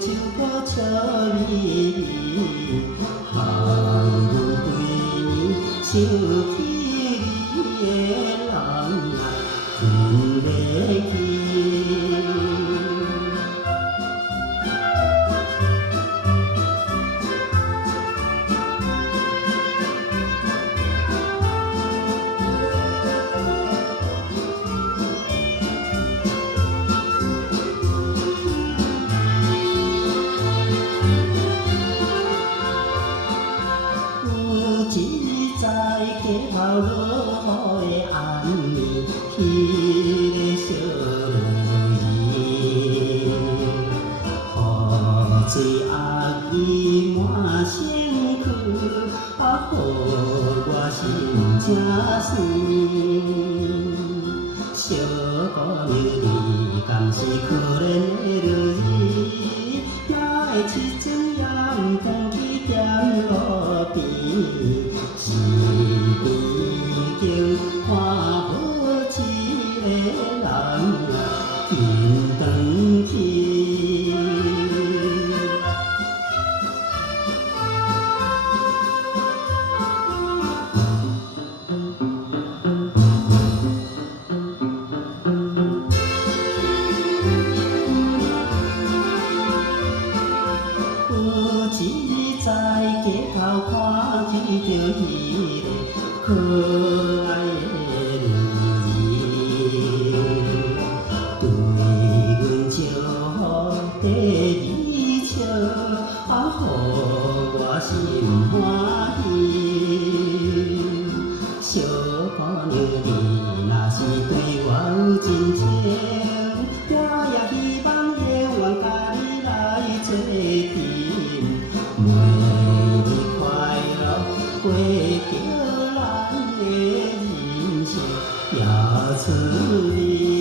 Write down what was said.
唱歌笑咪咪，寒雨几年想起你的人啊，不要去。一在街头落雨的暗暝，迄个小女儿，雨水压伊满身躯，啊，予我心正酸。小姑娘，你敢是可怜的日子？哪会七种夜暗放去踮路边？是已经看无一个人啊，紧转去。有一日在街头看见着迄个可爱的女儿，对阮招呼第二笑，啊，予我心欢喜。小姑娘，你若是对我有真情，我也希望永远甲你来做阵。每日快乐过着咱的人生，也出你。